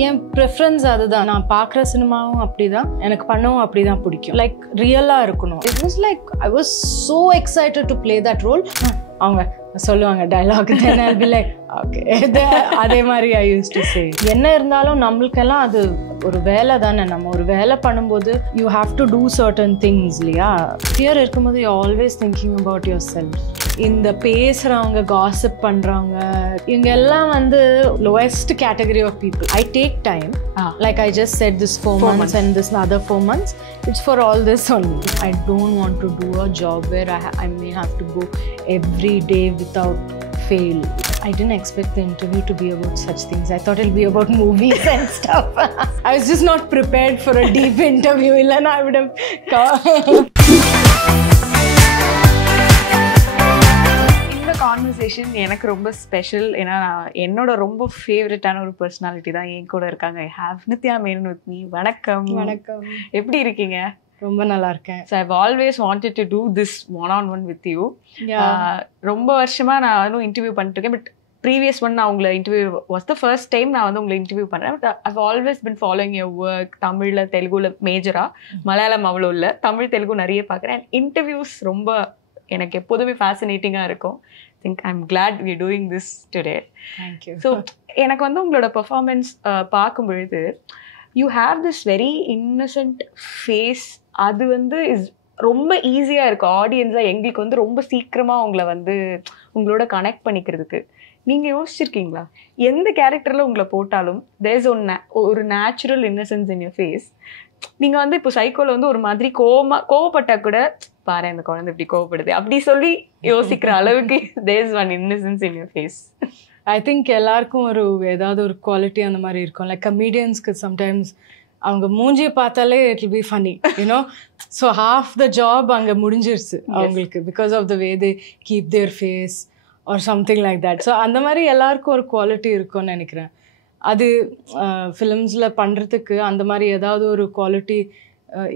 என் preference அதுதான். நான் பார்க்குற சினிமாவும் அப்படிதான், எனக்கு பண்ணவும் அப்படிதான் பிடிக்கும். லைக் ரியலாக இருக்கணும். It was like I was so excited to play that role. அவங்க சொல்லுவாங்க dialogue, then I'll be like okay. அதே மாதிரி ஐ யூஸ் டு சே. என்ன இருந்தாலும் நம்மளுக்கெல்லாம் அது ஒரு வேலை தானே. நம்ம ஒரு வேலை பண்ணும்போது you have to do certain things இல்லையா. ஃபியர் இருக்கும்போது you always thinking about yourself. இந்த பேசுகிறவங்க, காசிப் பண்ணுறவங்க, இவங்க எல்லாம் வந்து lowest category of people. I take time. Like I just said, this 4 months and this another 4 months, it's for all this only. I don't want to do a job where I may have to go every day without fail. I didn't expect the interview to be about such things. I thought it'll be about movies and stuff. I was just not prepared for a deep interview. Illana, I would have conversation எனக்கு ரொம்ப special. ஏன்னா என்னோட ரொம்ப ஃபேவரட்டான ஒரு personality தான் என் கூட இருக்காங்க. I have Nithya Menon with me. வணக்கம். வணக்கம். எப்படி இருக்கீங்க? ரொம்ப நல்லா இருக்கேன். So I've always wanted to do this one with you. ரொம்ப வருஷமா நான் வந்து இன்டர்வியூ பண்ணிட்டு இருக்கேன். பட் ப்ரீவியஸ் ஒன் நான் உங்களை interview was the first time நான் வந்து உங்களை இன்டர்வியூ பண்ணுறேன். But I've always been following your work. தமிழில், தெலுங்குல மேஜராக, மலையாளம் அவ்வளோ இல்லை, தமிழ் தெலுங்கு நிறைய பார்க்குறேன். அண்ட் இன்டர்வியூஸ் ரொம்ப எனக்கு எப்போதுமே ஃபேசினேட்டிங்காக இருக்கும். think I'm glad we're doing this today. Thank you. So எனக்கு வந்து உங்களோட பெர்ஃபார்மன்ஸ் பார்க்கும்பொழுது you have this very innocent face. அது வந்து இஸ் ரொம்ப ஈஸியாக இருக்கும் ஆடியன்ஸாக எங்களுக்கு வந்து ரொம்ப சீக்கிரமாக உங்களை வந்து உங்களோட கனெக்ட் பண்ணிக்கிறதுக்கு. நீங்கள் யோசிச்சிருக்கீங்களா, எந்த கேரக்டரில் உங்களை போட்டாலும் தேர்ஸ் ஒரு natural innocence in your face. நீங்கள் வந்து இப்போ சைக்கோவில் வந்து ஒரு மாதிரி கோவப்பட்டா கூட பாரு இந்த குழந்தை இப்படி கோவப்படுது அப்படி சொல்லி யோசிக்கிற அளவுக்கு there's one innocence in your face. I think எல்லாருக்கும் ஏதாவது ஒரு குவாலிட்டி அந்த மாதிரி இருக்கும். லைக் கமீடியன்ஸ்க்கு சம்டைம்ஸ் அவங்க மூஞ்சியை பார்த்தாலே it will be funny, you know. So half the job அங்கே முடிஞ்சிருச்சு அவங்களுக்கு, because of the way they keep their face or something like that. So அந்த மாதிரி எல்லாருக்கும் ஒரு குவாலிட்டி இருக்கும்னு நினைக்கிறேன். அது ஃபிலிம்ஸில் பண்ணுறதுக்கு அந்த மாதிரி ஏதாவது ஒரு குவாலிட்டி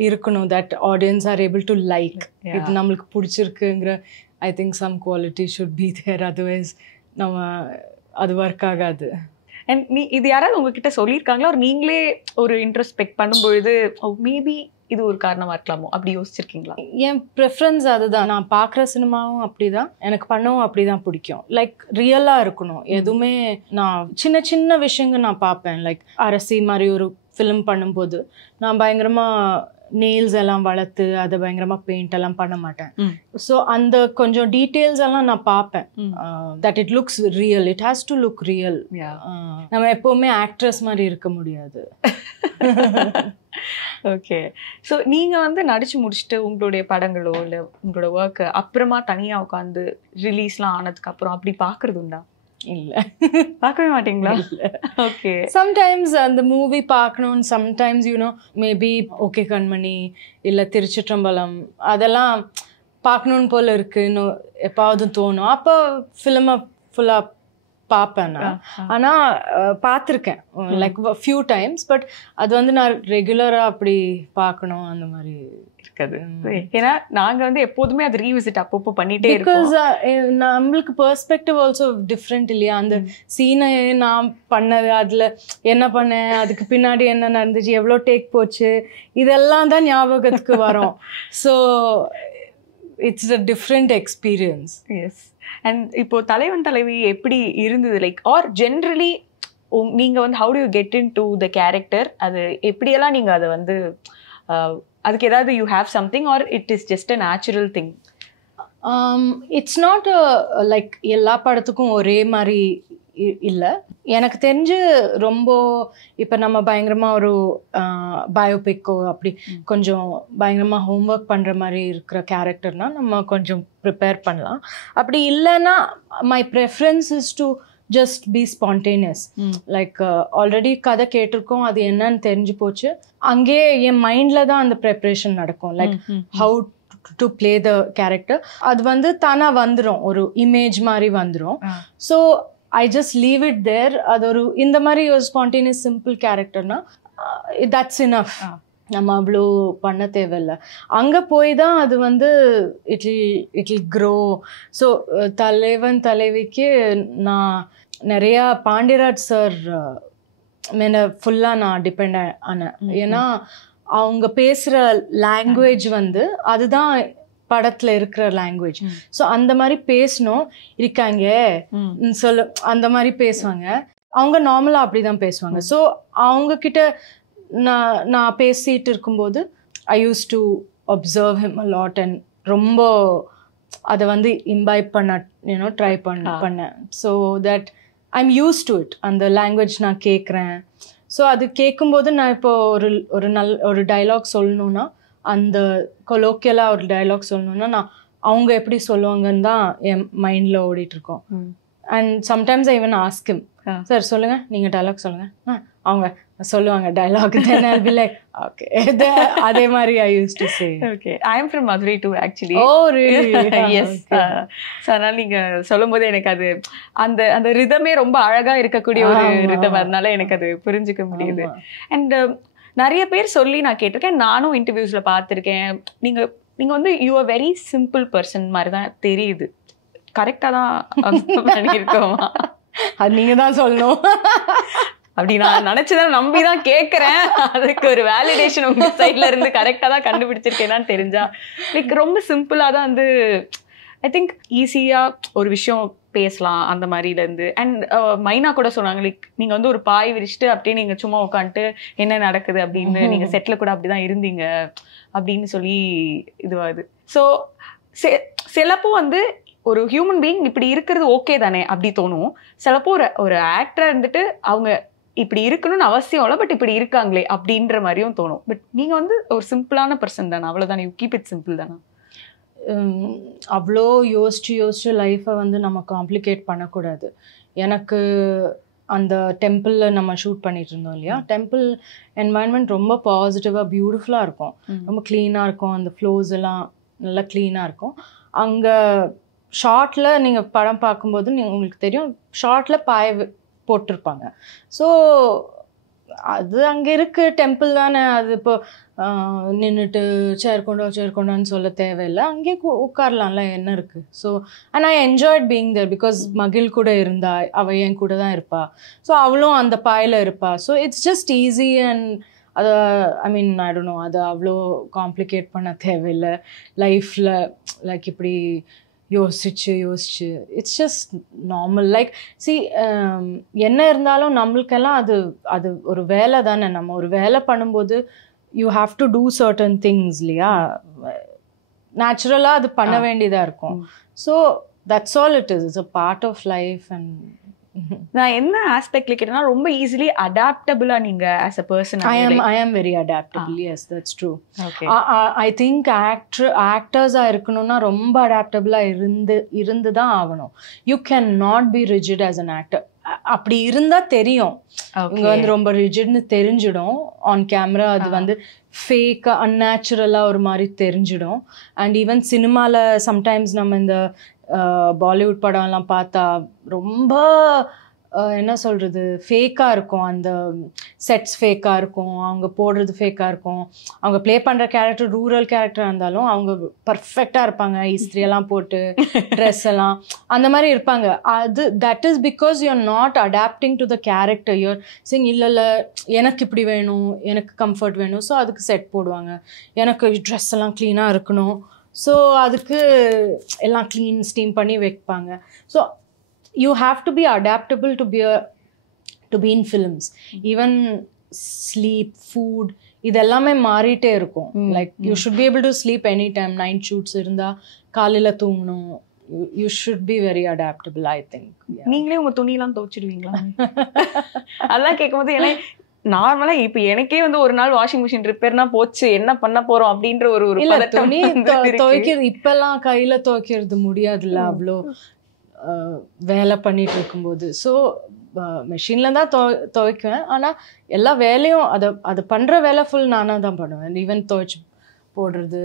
இருக்கணும், that audience are able to like. இது நம்மளுக்கு பிடிச்சிருக்குங்கிற I think some quality should be there. Otherwise நம்ம அது ஒர்க் ஆகாது. அண்ட் இது யாராவது உங்ககிட்ட சொல்லியிருக்காங்களா, ஒரு நீங்களே ஒரு இன்ட்ரோஸ்பெக்ட் பண்ணும்பொழுது மேபி இது ஒரு காரணமாக இருக்கலாமோ அப்படி யோசிச்சிருக்கீங்களா? என் ப்ரிஃபரன்ஸ் அதுதான். நான் பார்க்குற சினிமாவும் அப்படிதான், எனக்கு பண்ணவும் அப்படிதான் பிடிக்கும். லைக் ரியலாக இருக்கணும். எதுவுமே நான் சின்ன சின்ன விஷயங்கள் நான் பார்ப்பேன். லைக் அரசி மாதிரி ஒரு ஃபிலிம் பண்ணும்போது நான் பயங்கரமாக நெயில்ஸ் எல்லாம் வளர்த்து அதை பயங்கரமாக பெயிண்ட் எல்லாம் பண்ண மாட்டேன். ஸோ அந்த கொஞ்சம் டீட்டெயில்ஸ் எல்லாம் நான் பார்ப்பேன். That it looks real, it has to look real. நம்ம எப்போவுமே ஆக்ட்ரஸ் மாதிரி இருக்க முடியாது. ஓகே. ஸோ நீங்கள் வந்து நடிச்சு முடிச்சுட்டு உங்களுடைய படங்களோ இல்லை உங்களோட ஒர்க்கு அப்புறமா தனியாக உட்காந்து ரிலீஸ்லாம் ஆனதுக்கு அப்புறம் அப்படி பார்க்குறது உண்டா? இல்லை, பார்க்கவே மாட்டீங்களா? ஓகே. சம்டைம்ஸ் அந்த மூவி பார்க்கணும். சம்டைம்ஸ் யூனோ மேபி ஓகே கண்மணி இல்லை திருச்சிற்றம்பலம் அதெல்லாம் பார்க்கணுன்னு போல இருக்குன்னு எப்பாவது தோணும். அப்போ ஃபிலிமை ஃபுல்லாக பார்ப்பேன் நான். ஆனால் பார்த்துருக்கேன் லைக் ஃபியூ டைம்ஸ். பட் அது வந்து நான் ரெகுலராக அப்படி பார்க்கணும் அந்த மாதிரி இருக்காது. ஏன்னா நாங்கள் வந்து எப்போதுமே அது ரீவிசிட் அப்பப்போ பண்ணிட்டே இருக்கோம். பிகாஸ் நம்மளுக்கு பெர்ஸ்பெக்டிவ் ஆல்சோ டிஃப்ரெண்ட் இல்லையா. அந்த சீனை நான் பண்ணது, அதில் என்ன பண்ணேன், அதுக்கு பின்னாடி என்ன நடந்துச்சு, எவ்வளோ டேக் போச்சு, இதெல்லாம் தான் ஞாபகத்துக்கு வரும். So it's a different experience. Yes. And இப்போ தலைவன் தலைவி எப்படி இருந்தது, லைக் ஆர் ஜென்ரலி நீங்கள் வந்து how to you get in to the character? அது எப்படியெல்லாம் நீங்கள் அதை வந்து அதுக்கு ஏதாவது you have something R it is just a natural thing? It's not like எல்லா படத்துக்கும் ஒரே மாதிரி இல்லை. எனக்கு தெரிஞ்சு ரொம்ப இப்போ நம்ம பயங்கரமாக ஒரு பயோபிக்கோ அப்படி கொஞ்சம் பயங்கரமாக ஹோம்ஒர்க் பண்ணுற மாதிரி இருக்கிற கேரக்டர்னால் நம்ம கொஞ்சம் ப்ரிப்பேர் பண்ணலாம். அப்படி இல்லைன்னா my preference is to just be spontaneous. Like already கதை கேட்டிருக்கோம், அது என்னன்னு தெரிஞ்சு போச்சு, அங்கே என் மைண்டில் தான் அந்த ப்ரிப்ரேஷன் நடக்கும். Like how to play the character. அது வந்து தானாக வந்துடும், ஒரு இமேஜ் மாதிரி வந்துடும். So I just leave it there. அது ஒரு இந்த மாதிரி ஒரு ஸ்பான்டேனியஸ் சிம்பிள் கேரக்டர்னா that's enough. நம்ம அவ்வளோ பண்ண தேவையில்லை. அங்கே போய் தான் அது வந்து இட் வில் க்ரோ. ஸோ தலைவன் தலைவிக்கு நான் நிறையா பாண்டியராஜ் சார் மேலே ஃபுல்லாக நான் டிபெண்ட் ஆனேன். ஏன்னா அவங்க பேசுகிற லாங்குவேஜ் வந்து அதுதான் படத்துல இருக்கிற லாங்குவேஜ். ஸோ அந்த மாதிரி பேசணும் இருக்காங்க சொல்ல அந்த மாதிரி பேசுவாங்க. அவங்க நார்மலா அப்படிதான் பேசுவாங்க. ஸோ அவங்க கிட்ட நான் பேசிட்டு இருக்கும்போது I used to observe him a lot and ரொம்ப அதை வந்து இம்பைப் பண்ண ட்ரை பண்ணேன். So that I am used to it. அந்த லாங்குவேஜ் நான் கேட்குறேன். ஸோ அது கேட்கும்போது நான் இப்போ ஒரு டைலாக் சொல்லணும்னா, அந்த கொலோக்கியலாக ஒரு டைலாக் சொல்லணும்னா நான் அவங்க எப்படி சொல்லுவாங்கன்னு தான் என் மைண்டில் ஓடிட்டுருக்கோம். And sometimes I even ask him, sir சொல்லுங்கள், நீங்கள் டைலாக் சொல்லுங்கள். அவங்க சொல்லுவாங்க dialogue. Then I'll be like, okay. அதே மாதிரி I used to say. Okay. I am from Madurai too actually. Oh really? Yes. So அதனால நீங்க சொல்லும்போது எனக்கு அது அந்த அந்த ரிதமே ரொம்ப அழகா இருக்கக்கூடிய ஒரு ரிதம். அதனால எனக்கு அது புரிஞ்சுக்க முடியுது. அண்ட் நிறைய பேர் சொல்லி நான் கேட்டிருக்கேன், நானும் இன்டர்வியூஸ்ல பார்த்துருக்கேன். நீங்க வந்து you are very simple person மாதிரி தான் தெரியுது. கரெக்டா தான் பண்ணியிருக்கோமா? அது நீங்க தான் சொல்லணும். அப்படி நான் நினைச்சதான் நம்பிதான் கேட்கறேன். அதுக்கு ஒரு வேலிடேஷன் உங்க சைட்ல இருந்து கரெக்டா தான் கண்டுபிடிச்சிருக்கேன்னு தெரிஞ்சா லைக் ரொம்ப சிம்பிளா தான் வந்து ஐ திங்க் ஈஸியா ஒரு விஷயம் பேசலாம் அந்த மாதிரில இருந்து. அண்ட் மைனா கூட சொன்னாங்க, லைக் நீங்க வந்து ஒரு பாய் விரிச்சிட்டு அப்படியே நீங்க சும்மா உட்காந்துட்டு என்ன நடக்குது அப்படின்னு, நீங்க செட்ல கூட அப்படிதான் இருந்தீங்க அப்படின்னு சொல்லி இதுவாகுது. ஸோ சிலப்போ வந்து ஒரு ஹியூமன் பீயிங் இப்படி இருக்கிறது ஓகே தானே அப்படி தோணும். சிலப்போ ஒரு ஆக்டரா இருந்துட்டு அவங்க இப்படி இருக்கணும்னு அவசியம் இல்லை, பட் இப்படி இருக்காங்களே அப்படின்ற மாதிரியும் தோணும். பட் நீங்க வந்து ஒரு சிம்பிளான பர்சன் தானே, அவ்வளவுதானே? யூ கீப் இட் சிம்பிள் தானே? அவ்வளோ யோசிச்சு லைஃப்பை வந்து நம்ம காம்ப்ளிகேட் பண்ணக்கூடாது. எனக்கு அந்த டெம்பிளில் நம்ம ஷூட் பண்ணிட்டு இருந்தோம் இல்லையா, டெம்பிள் என்வாயன்மெண்ட் ரொம்ப பாசிட்டிவாக பியூட்டிஃபுல்லாக இருக்கும், ரொம்ப க்ளீனாக இருக்கும். அந்த ஃப்ளோர்ஸ் எல்லாம் நல்லா க்ளீனாக இருக்கும். அங்கே ஷார்ட்டில் நீங்கள் படம் பார்க்கும்போது உங்களுக்கு தெரியும், ஷார்ட்டில் பாய போட்டிருப்பாங்க. ஸோ அது அங்கே இருக்குது, டெம்பிள் தானே. அது இப்போ நின்றுட்டு சேர் கொண்டான்னு சொல்ல தேவையில்லை, அங்கே உட்காரலாம்ல, என்ன இருக்குது. So and I enjoyed being there because மகிழ் கூட இருந்தா, அவள் என் கூட தான் இருப்பா. ஸோ அவளும் அந்த பாயில் இருப்பா. So it's just easy. And அதை ஐ மீன் ஐ டோன்ட் நோ, அதை அவ்வளோ காம்ப்ளிகேட் பண்ண தேவையில்லை லைஃப்பில். லைக் இப்படி யோசிச்சு இட்ஸ் ஜஸ்ட் நார்மல். லைக் என்ன இருந்தாலும் நம்மளுக்கெல்லாம் அது ஒரு வேலை தானே. நம்ம ஒரு வேலை பண்ணும்போது you have to do certain things இல்லையா, நேச்சுரலாக அது பண்ண வேண்டியதாக இருக்கும். So that's all it is a part of life. And நான் என்ன ஆஸ்பெக்ட்ல கேட்டேன்னா, ரொம்ப ஈஸிலி அடாப்டபிளா நீங்க as a person? I am very adaptable. Yes, that's true. Okay. I think actors இருக்கணும்னா ரொம்ப அடாப்டபிளா இருந்து தான் ஆகணும். You cannot be rigid as an actor. அப்படி இருந்தா தெரியும், இங்க வந்து ரொம்ப ரிஜிட்னு தெரிஞ்சிடும் ஆன் கேமரா. அது வந்து ஃபேக்கா அன்நேச்சுரலா ஒரு மாதிரி தெரிஞ்சிடும். அண்ட் ஈவன் சினிமால சம்டைம்ஸ் நம்ம இந்த பாலிவுட் படம்லாம் பார்த்தா ரொம்ப என்ன சொல்கிறது, ஃபேக்காக இருக்கும். அந்த செட்ஸ் ஃபேக்காக இருக்கும், அவங்க போடுறது ஃபேக்காக இருக்கும். அவங்க ப்ளே பண்ணுற கேரக்டர் ரூரல் கேரக்டராக இருந்தாலும் அவங்க பர்ஃபெக்டாக இருப்பாங்க, இஸ்திரியெல்லாம் போட்டு ட்ரெஸ் எல்லாம் அந்த மாதிரி இருப்பாங்க. That is because you are not adapting to the character. யூஆர் சிங் இல்லை எனக்கு இப்படி வேணும், எனக்கு கம்ஃபர்ட் வேணும், ஸோ அதுக்கு செட் போடுவாங்க. எனக்கு ட்ரெஸ் எல்லாம் க்ளீனாக இருக்கணும், ஸோ அதுக்கு எல்லாம் க்ளீன் ஸ்டீம் பண்ணி வைப்பாங்க. So you have to be adaptable to be in films. Even sleep, food, இதெல்லாமே மாறிட்டே இருக்கும். Like you should be able to sleep anytime. Night shoots இருந்தா காலையில தூங்கணும். You should be very adaptable, I think. நீங்களே உங்க துணியெல்லாம் துவைச்சிடுவீங்களா? அதெல்லாம் கேட்கும்போது ஏன்னா நார்மலா இப்ப எனக்கே வந்து ஒரு நாள் வாஷிங் மிஷின் ரிப்பேர்னா போச்சு, என்ன பண்ண போறோம் அப்படின்ற ஒரு துணி துவைக்கிறது இப்பெல்லாம் கையில துவைக்கிறது முடியாதுல்ல, அவ்வளோ வேலை பண்ணிட்டு இருக்கும்போது. ஸோ மெஷினில் தான் துவைக்குவேன். ஆனால் எல்லா வேலையும் அதை பண்ணுற வேலை ஃபுல் நானாக தான் பண்ணுவேன். ஈவன் துவைச்சு போடுறது,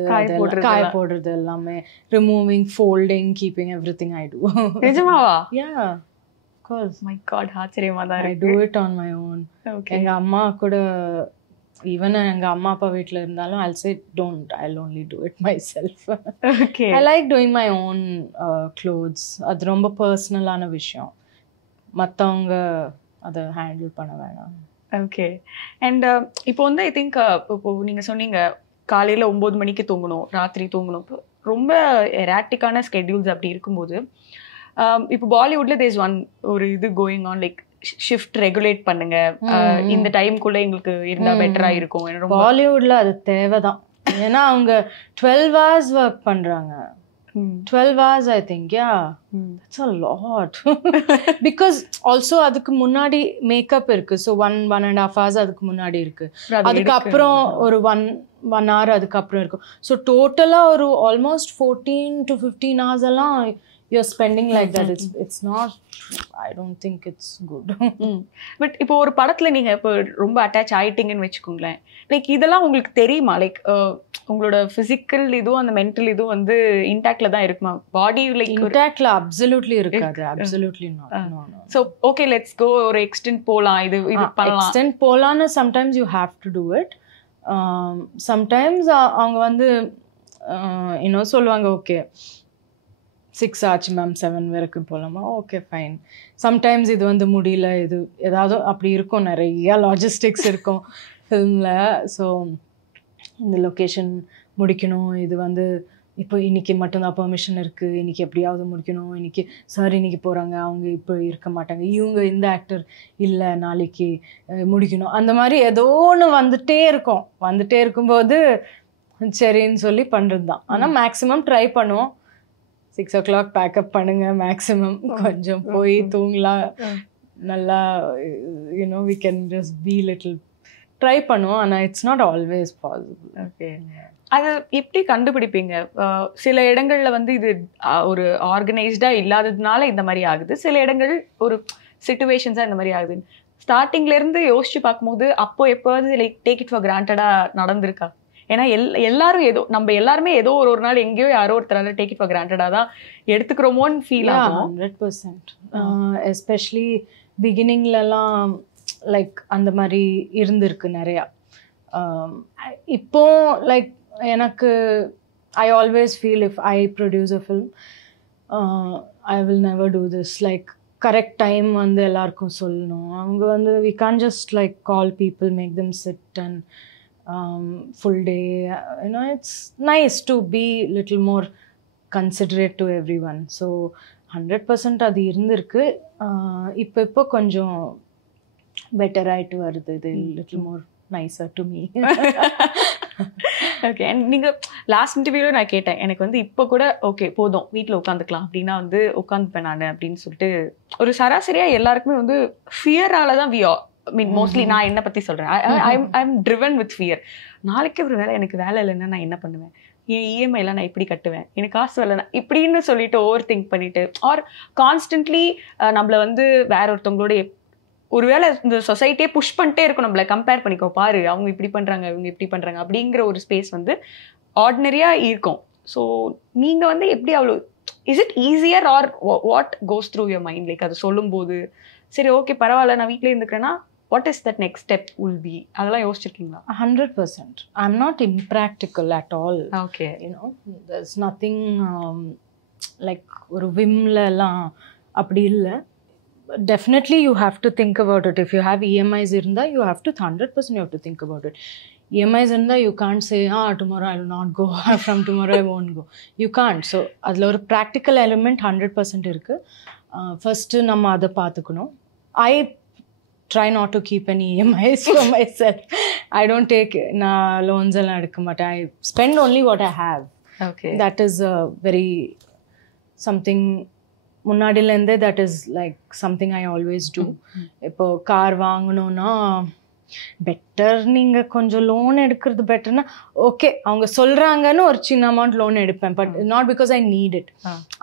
காய போடுறது எல்லாமே, removing, folding, keeping, everything I do. நிஜமாவா? யா, மை காட், ஆச்சரியமா தான் இருக்கு. I do it on my own. எங்கள் அம்மா கூட ஈவன் எங்கள் அம்மா அப்பா வீட்டில் இருந்தாலும் I'll say I'll only do it myself. Okay. I like doing my own clothes. அது ரொம்ப பர்சனலான விஷயம், மற்றவங்க அதை ஹேண்டில் பண்ண வேணாம். ஓகே. அண்ட் இப்போ வந்து ஐ திங்க் இப்போ நீங்கள் சொன்னீங்க காலையில் 9 மணிக்கு தூங்கணும், ராத்திரி தூங்கணும், ரொம்ப எராட்டிக்கான ஸ்கெட்யூல்ஸ் அப்படி இருக்கும்போது இப்போ பாலிவுட்ல தேர்ஸ் ஒரு இது going on like shift regulate பண்ணுங்க, இந்த டைம்குள்ள எங்களுக்கு இருந்தா பெட்டரா இருக்கும். பாலிவுட்ல அது தேவைதான். ஏன்னா அவங்க 12 hours ஒர்க் பண்றாங்க. 12 hours I think. Yeah. That's a lot. Because also அதுக்கு முன்னாடி மேக்கப் இருக்கு. So 1.5 hours அதுக்கு முன்னாடி இருக்கு. அதுக்கு அப்புறம் ஒரு 1 hour அதுக்கு அப்புறம் இருக்கும். So டோட்டலா ஒரு almost 14 to 15 hours எல்லாம் you're spending like that. It's not, I don't think it's good. But இப்போ ஒரு படத்துல நீங்க இப்போ ரொம்ப அட்டாச் ஆயிட்டீங்கன்னு வச்சுக்கோங்களேன், லைக் இதெல்லாம் உங்களுக்கு தெரியுமா? லைக் உங்களோட பிசிக்கல் இதுவும் அந்த மென்டல் இதுவும் வந்து இன்டாக்ட்ல தான் இருக்குமா? பாடி லைக் இன்டாக்ட்ல அப்சல்யூட்லி இருக்காது. Absolutely not. No no. So okay, let's go, ஒரு எக்ஸ்டெண்ட் போலாம், இது பண்ணலாம். எக்ஸ்டெண்ட் போலாம்னு sometimes you have to do it. Sometimes அவங்க வந்து இன்னும் சொல்லுவாங்க, ஓகே 6 ஆச்சு மேம், 7 வரைக்கும் போகலாமா, ஓகே ஃபைன். சம்டைம்ஸ் இது வந்து முடியல, இது ஏதாவது அப்படி இருக்கும், நிறைய லாஜிஸ்டிக்ஸ் இருக்கும் ஃபில்மில். ஸோ இந்த லொக்கேஷன் முடிக்கணும், இது வந்து இப்போ இன்றைக்கி மட்டும்தான் பெர்மிஷன் இருக்குது, இன்றைக்கி எப்படியாவது முடிக்கணும், இன்றைக்கி சார் இன்றைக்கி போகிறாங்க, அவங்க இப்போ இருக்க மாட்டாங்க, இவங்க இந்த ஆக்டர் இல்லை நாளைக்கு முடிக்கணும், அந்த மாதிரி ஏதோ ஒன்று வந்துட்டே இருக்கும்போது சரின்னு சொல்லி பண்ணுறது தான். ஆனால் மேக்ஸிமம் ட்ரை பண்ணுவோம். 6 o'clock பேக்கப் பண்ணுங்க மேக்ஸிமம், கொஞ்சம் போய் தூங்கலாம், நல்லா we can just be little try பண்ணுவோம். ஆனால் it's not always possible. Okay, அதை எப்படி கண்டுபிடிப்பீங்க? சில இடங்கள்ல வந்து இது ஒரு ஆர்கனைஸ்டா இல்லாததுனால இந்த மாதிரி ஆகுது, சில இடங்கள் ஒரு சிச்சுவேஷன்ஸா இந்த மாதிரி ஆகுது. ஸ்டார்டிங்ல இருந்து யோசிச்சு பார்க்கும்போது அப்போ எப்போது லைக் டேக் இட் ஃபார் கிராண்டடா நடந்திருக்கா? ஏன்னா எல்லாரும் நம்ம எல்லாருமே ஏதோ ஒரு நாள் எங்கேயோ யாரோ ஒருத்தரால டேக் இட் ஃபார் கிராண்டடா தான் எடுத்துக்கிறோமோன்னு ஃபீல் ஆகும். 100%. எஸ்பெஷலி பிகினிங்லலாம் லைக் அந்த மாதிரி இருந்திருக்கு நிறையா. இப்போ லைக் எனக்கு I always feel if I produce a film I will never do this. Like correct time வந்து எல்லாருக்கும் சொல்லணும். அவங்க வந்து we can just like call people, make them sit and full day. It's nice to be little more considerate to everyone. So 100% அது இருந்திருக்கு. இப்போ கொஞ்சம் better ஆயிட்டு வருது. இது little more NISER to me. Okay, and நீங்கள் லாஸ்ட் இன்டர்வியூவில் நான் கேட்டேன், எனக்கு வந்து இப்போ கூட ஓகே போதும் வீட்டில் உட்காந்துக்கலாம் அப்படின்னா வந்து உட்காந்துப்பேன் நான் அப்படின்னு சொல்லிட்டு. ஒரு சராசரியாக எல்லாருக்குமே வந்து ஃபியரால தான் மோஸ்ட்லி நான் என்ன பற்றி சொல்கிறேன், I am driven with fear. நாளைக்கு ஒரு வேலை, எனக்கு வேலை இல்லைன்னா நான் என்ன பண்ணுவேன், என் இஎம்ஐலாம் நான் எப்படி கட்டுவேன், எனக்கு காசு வரலன்னா இப்படின்னு சொல்லிட்டு ஓவர் திங்க் பண்ணிட்டு, ஆர் கான்ஸ்டன்ட்லி நம்மளை வந்து வேற ஒருத்தவங்களோட ஒருவேளை இந்த சொசைட்டியே புஷ் பண்ணிட்டே இருக்கும், நம்மளை கம்பேர் பண்ணிக்கோ, பாரு அவங்க இப்படி பண்ணுறாங்க, இவங்க இப்படி பண்ணுறாங்க அப்படிங்கிற ஒரு ஸ்பேஸ் வந்து ஆர்டினரியாக இருக்கும். ஸோ நீங்கள் வந்து எப்படி அவ்வளோ, is it easier or what goes through your mind? Like அது சொல்லும்போது சரி ஓகே பரவாயில்ல நான் வீட்டிலே இருந்துக்கிறேன்னா what is that next step will be? அதெல்லாம் யோசிச்சிருக்கீங்களா? 100%. I'm not impractical at all. Okay. There's nothing like ஒரு விம்லலாம் அப்படி இல்லை. Definitely you have to think about it. If you have EMIs இருந்தா you have to 100% you have to think about it. EMIs இருந்தா you can't say tomorrow I will not go, from tomorrow I won't go. You can't. So அதில் ஒரு practical element 100% இருக்கு. First நம்ம அதை பார்த்துக்கணும். I try not to keep any EMIs for myself. I don't take loans and edukka matta. I spend only what I have. Okay. That is very something munnadila inde, that is like something I always do. Ipo car vaanganona better ninga konjam loan edukkiradhu better na okay avanga solranga or chinna amount loan edupen, but not because I need it.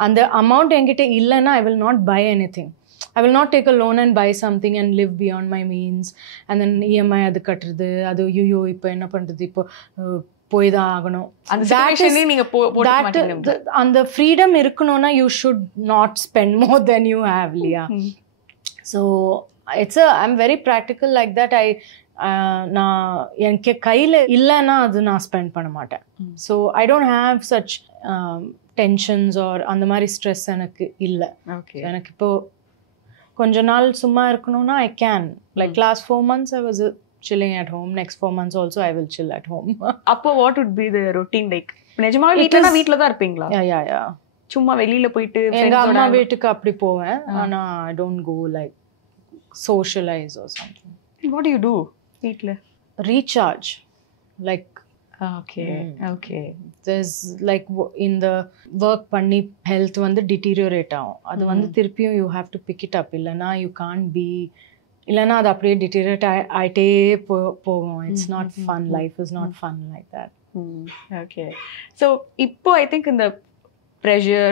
And the amount engitte illa na I will not buy anything. I will not take a loan and buy something and live beyond my means and then EMI அது கட்டுறது, அது ஐயோ இப்போ என்ன பண்ணுறது, இப்போ போய் தான் ஆகணும். அந்த ஃப்ரீடம் இருக்கணும்னா you should not spend more than you have, இல்லையா? So I'm very practical like that. நான் எனக்கு கையில் இல்லைன்னா அது நான் ஸ்பெண்ட் பண்ண மாட்டேன். So I don't have such tensions or அந்த மாதிரி ஸ்ட்ரெஸ் எனக்கு இல்லை. எனக்கு இப்போ கொஞ்ச நாள் சும்மா இருக்கணும்னா I can. Like last 4 months I was chilling at home. Next 4 months also I will chill at home. அப்போ what would be the routine like? நிஜமாவே வீட்ல தான் இருப்பீங்களா? Yeah. சும்மா வெளியில போயிட்டு எங்க அம்மா வீட்டுக்கு அப்படி போவேன். ஆனா I don't go like socialize or something. What do you do வீட்ல? Recharge. Like okay. There's like in the work பண்ணி health வந்து deteriorate ஆகும். அது வந்து திருப்பியும் you have to pick it up. இல்லனா you can't be இல்லனா அது அப்படியே deteriorate ஆயிட்டே போகும். It's not fun. Life is not fun like that. Okay. So இப்போ I think இந்த pressure,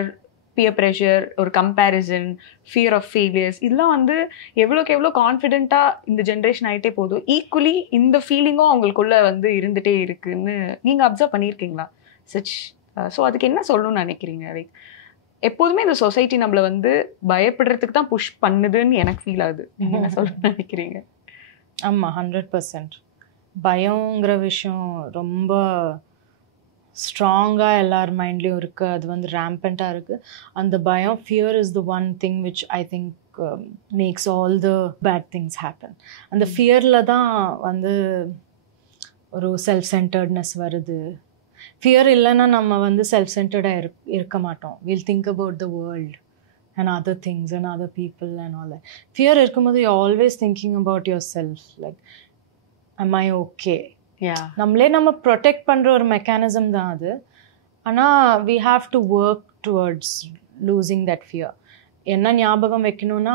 peer pressure, ஒரு கம்பேரிசன், ஃபியர் ஆஃப் ஃபெயிலியர்ஸ் இதெல்லாம் வந்து எவ்வளோக்கு எவ்வளோ கான்ஃபிடென்ட்டாக இந்த ஜென்ரேஷன் ஆகிட்டே போதும் ஈக்குவலி இந்த ஃபீலிங்கும் அவங்களுக்குள்ள வந்து இருந்துகிட்டே இருக்குன்னு நீங்கள் அப்சர்வ் பண்ணியிருக்கீங்களா ஸோ அதுக்கு என்ன சொல்லணும்னு நினைக்கிறீங்க? லைக் எப்போதுமே இந்த சொசைட்டி நம்மளை வந்து பயப்படுறதுக்கு தான் புஷ் பண்ணுதுன்னு எனக்கு ஃபீல் ஆகுது. நீங்கள் என்ன சொல்லணும்னு நினைக்கிறீங்க? ஆமாம், 100%. பயங்கிற விஷயம் ரொம்ப ஸ்ட்ராங்காக எல்லார் மைண்ட்லேயும் இருக்குது. அது வந்து ரேம்பண்ட்டாக இருக்குது. அந்த பயம், fear is the one thing which I think makes all the bad things happen. அந்த ஃபியரில் தான் வந்து ஒரு செல்ஃப் சென்டர்ட்னஸ் வருது. ஃபியர் இல்லைன்னா நம்ம வந்து செல்ஃப் சென்டர்டாக இருக்க மாட்டோம். Will think about the world and other things and other people and all that. Fear இருக்கும்போது you're always thinking about yourself, like am I okay? நம்மளே நம்ம ப்ரொடெக்ட் பண்ணுற ஒரு மெக்கானிசம் தான் அது. ஆனால் we have to work towards losing that fear. என்ன ஞாபகம் வைக்கணும்னா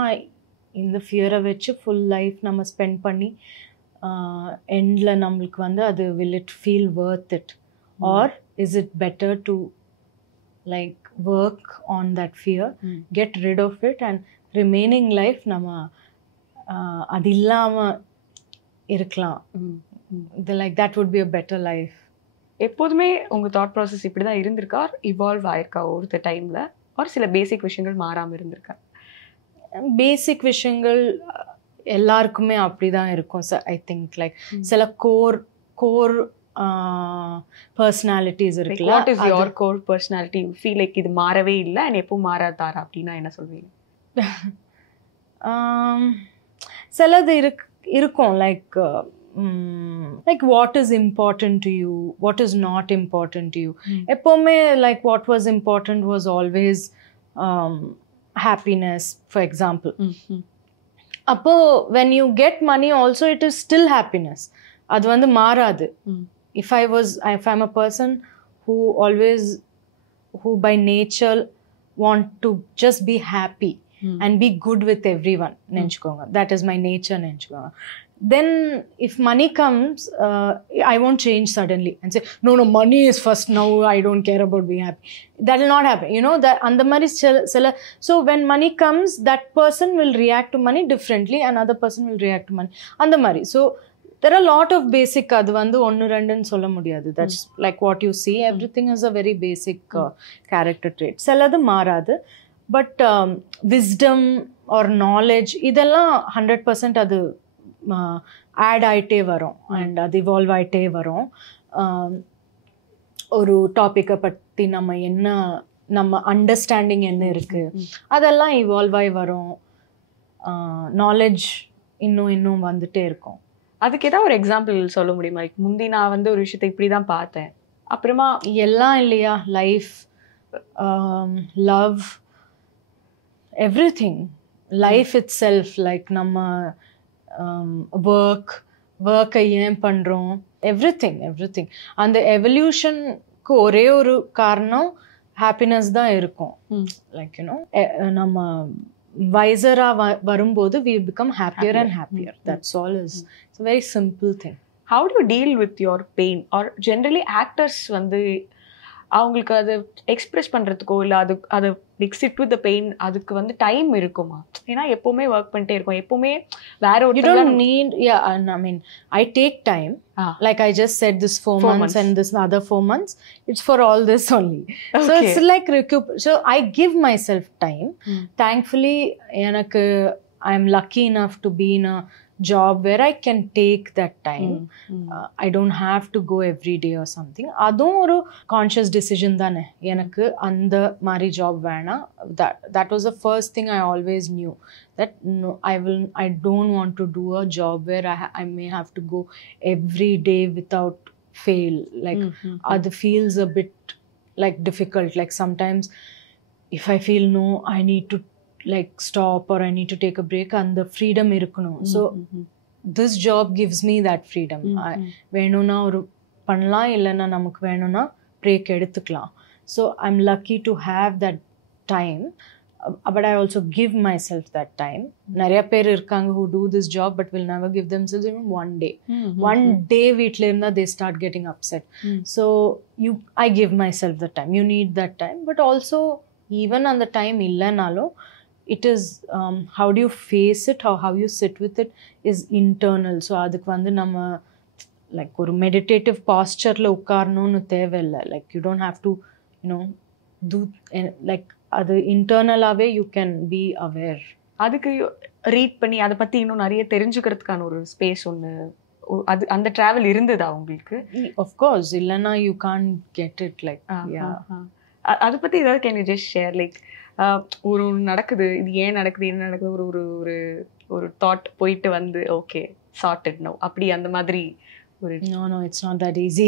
இந்த ஃபியரை வச்சு ஃபுல் லைஃப் நம்ம ஸ்பெண்ட் பண்ணி எண்டில் நம்மளுக்கு வந்து அது will it feel worth it or is it better to like work on that fear, get rid of it and remaining life நம்ம அது இல்லாமல் இருக்கலாம். Like that would be a better life. எப்போதுமே உங்கள் தாட் ப்ராசஸ் இப்படி தான் இருந்திருக்கா, evolve ஆயிருக்கா ஒரு டைமில், ஒரு சில பேசிக் விஷயங்கள் மாறாமல் இருந்திருக்கா? பேசிக் விஷயங்கள் எல்லாருக்குமே அப்படி தான் இருக்கும் சார். ஐ திங்க் லைக் சில கோர் பர்சனாலிட்டிஸ் இருக்குல்ல. What is your core personality? You feel like இது மாறவே இல்லை அண்ட் எப்போ மாறாதாரா அப்படின்னா என்ன சொல்வீங்க? சிலது இருக்கும் like like what is important to you, what is not important to you. எப்போவுமே like what was important was always happiness, for example. அப்போ when you get money also it is still happiness. அது வந்து மாறாது. if I'm a person who by nature want to just be happy and be good with everyone, nenchukonga, that is my nature, nenchukonga. Then if money comes, I won't change suddenly and say no money is first, now I don't care about being happy. That will not happen, you know. That and the money so when money comes, that person will react to money differently, another person will react to money and the money. So there are a lot of basic, adu vandu onnu rendu nu solla mudiyadhu. That's like what you see, everything is a very basic character trait. Seladu maaradu, but wisdom or knowledge idella 100% adu add ஆகிட்டே வரும் and அது evolve ஆகிட்டே வரும். ஒரு டாப்பிக்கை பற்றி நம்ம understanding என்ன இருக்குது அதெல்லாம் இவால்வ் ஆகி வரும். நாலேஜ் இன்னும் வந்துட்டே இருக்கும். அதுக்கு ஏதாவது ஒரு எக்ஸாம்பிள் சொல்ல முடியுமா? முந்தி நான் வந்து ஒரு விஷயத்தை இப்படி தான் பார்த்தேன், அப்புறமா எல்லாம் இல்லையா, life, love, everything, life it self, like நம்ம ஒர்க்கை ஏன் பண்ணுறோம், எவ்ரிதிங். அந்த எவல்யூஷனுக்கு ஒரே ஒரு காரணம் ஹாப்பினஸ் தான் இருக்கும். லைக் யூனோ நம்ம வைசராக வரும்போது we become happier and happier. That's all. It's a very simple thing. How do you deal with your pain? Or generally actors வந்து அவங்களுக்கு அதை எக்ஸ்பிரஸ் பண்ணுறதுக்கோ இல்லை அதை சிட் வித் த பெயின் அதுக்கு வந்து டைம் இருக்குமா? ஏன்னா எப்போவுமே ஒர்க் பண்ணிட்டே இருக்கும், எப்போவுமே வேற ஒரு you don't need, yeah, I mean I take time. Like I just said, this 4 months and this other 4 months, it's for all this only. Okay. So it's like so I give myself time. Thankfully எனக்கு I am lucky enough to be in a job where I can take that time. I don't have to go every day or something. அதுவும் ஒரு conscious decision தானே. எனக்கு அந்த மாதிரி job வேணாம். That was the first thing I always knew, that no, I don't want to do a job where I may have to go every day without fail. Like it feels a bit like difficult. Like sometimes if I feel no, I need to like stop or I need to take a break, and the freedom irukano. So this job gives me that freedom. venuna oru pannalam illana namakku venuna break eduthikalam. So I'm lucky to have that time, but I also give myself that time. Nariya per irukanga who do this job but will never give themselves even one day. One day veetla irundha they start getting upset. So I give myself the time. You need that time, but also even on the time illanalo, it is how do you face it, how you sit with it is internal. So adukku vandu nama like oru meditative posture la ukkarnonu thevilla. Like you don't have to do like adu internal ave you can be aware. அதுக்கு read பண்ணி அதை பத்தி இன்னும் நிறைய தெரிஞ்சுக்கிறதுக்கான ஒரு space ஒன்று அது அந்த டிராவல் இருந்ததா உங்களுக்கு? Of course, illana you can't get it. Like அதை பத்தி ஏதாவது can you just share? Like ஒரு நடக்குது, இது ஏன் நடக்குது, என்ன நடக்குது, ஒரு ஒரு ஒரு ஒரு தாட் போயிட்டு வந்து ஓகே சார்ட்டட் நவ், அப்படி அந்த மாதிரி ஒரு no, it's not that easy.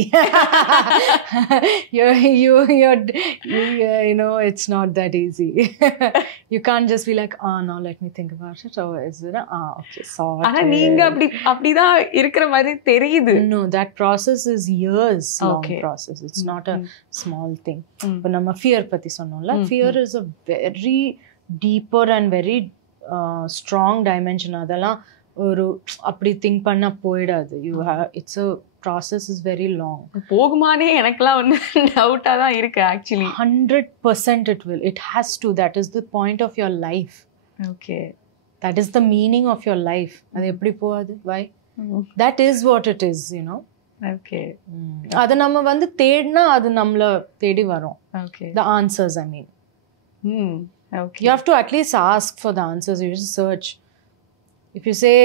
you know it's not that easy. You can't just be like now let me think about it. Oh, is it okay, sorry. ஆனா நீங்க அப்படிதான் இருக்கிற மாதிரி தெரியுது. No, that process is years long process. It's not a small thing. But நம்ம fear பத்தி சொன்னோம்ல, fear is a very deeper and very strong dimension. அதெல்லாம் ஒரு அப்படி திங்க் பண்ணா போயிடாது. It's a process is very long. போகுமானே எனக்குலாம் வந்து டவுட்டா தான் இருக்கு actually. 100% it has to. That is the point of your life. Okay, that is the meaning of your life. அது எப்படி போகாது? Why? That is what it is, you know. Okay. அது நம்ம வந்து தேடினா அது நம்மள தேடி வரும். Okay. The answers, I mean. Okay. You have to at least ask for the answers. You just search. If you say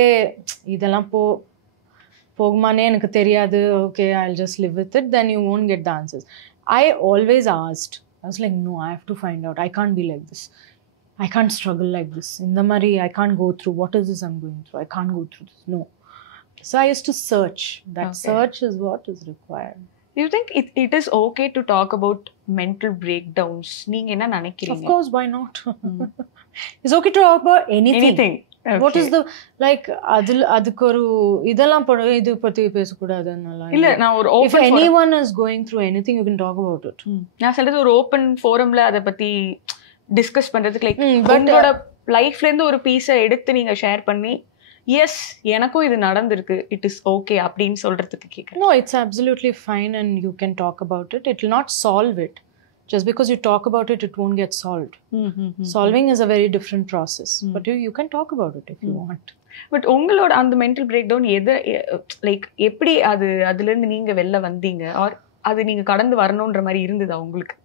இதெல்லாம் போகுமானே எனக்கு தெரியாது, okay, I'll just live with it, then you won't get the answers. I always asked. I was like, no, I have to find out. I can't be like this. I can't struggle like this. In the mari, I can't go through. What is this I'm going through? I can't go through this. No. So I used to search. That search is what is required. Do you think it is okay to talk about mental breakdowns? நீங்க என்ன நினைக்கிறீங்க? Of course, why not? It's okay to talk about anything. Okay. What is the like அதுக்கு ஒரு இதெல்லாம் இது பத்தி பேச கூடாதுன்னு இல்ல. நான் ஒரு if anyone is going through anything you can talk about it. நான் சொல்றது ஒரு ஓபன் ஃபோரம்ல அத பத்தி டிஸ்கஸ் பண்றதுக்கு லைக் உங்களோட லைஃப்ல இருந்து ஒரு பீஸை எடுத்து நீங்க ஷேர் பண்ணி எஸ் எனக்கும் இது நடந்திருக்கு, இட் இஸ் ஓகே அப்படின்னு சொல்றதுக்கு கேக்குறேன். No, it's absolutely fine and you can talk about it. It will not solve it. Just because you talk about it, it won't get solved. Solving is a very different process. But you can talk about it if you want. But உங்களோட அந்த mental break down like எப்படி அதுல இருந்து நீங்க வெளில வந்தீங்க, R அது நீங்க கடந்து வரணும்ன்ற மாதிரி இருந்ததா உங்களுக்கு?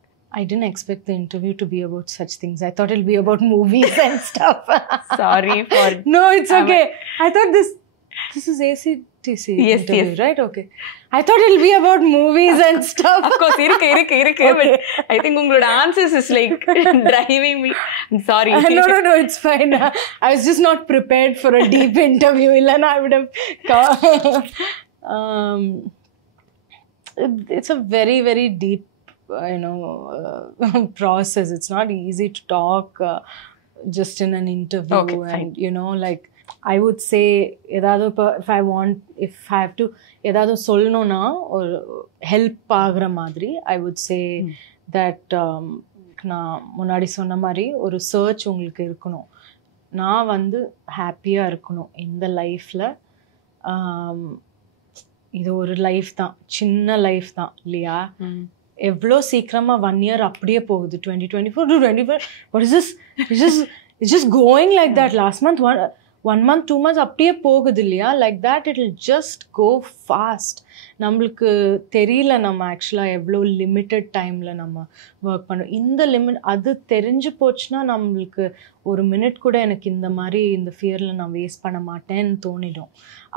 I didn't expect the interview to be about such things. I thought it'll be about movies and stuff. Sorry for... No, it's okay. I thought this is ACTC interview, yes. Right? Okay. I thought it'll be about movies and stuff. Of course, இருக்கு. But I think உங்களோட answers is like driving me. I'm sorry. No, it's fine. I was just not prepared for a deep interview. Illana, I would have... it's a very, very deep process. It's not easy to talk just in an interview. Okay, and like I would say if I have to edadu solnona or help agra madri, I would say that na munadi sonna mari oru search ungalku irukanum. Na vandu happy ah irukanum இந்த லைஃப்ல. இது ஒரு life தான், சின்ன life தான் இல்லையா? எவ்வளோ சீக்கிரமா 1 year அப்படியே போகுது. 2024 to 2025. What is this? It's just going like that. Last month 1 month 2 months அப்படியே போகுது இல்லையா, like that it will just go fast. நம்மளுக்கு தெரியல நம்ம ஆக்சுவலாக எவ்வளோ லிமிட்டட் டைமில் நம்ம ஒர்க் பண்ணோம். இந்த லிமிட் அது தெரிஞ்சு போச்சுன்னா நம்மளுக்கு ஒரு மினிட் கூட எனக்கு இந்த மாதிரி இந்த ஃபியரில் நான் வேஸ்ட் பண்ண மாட்டேன்னு தோணிடும்.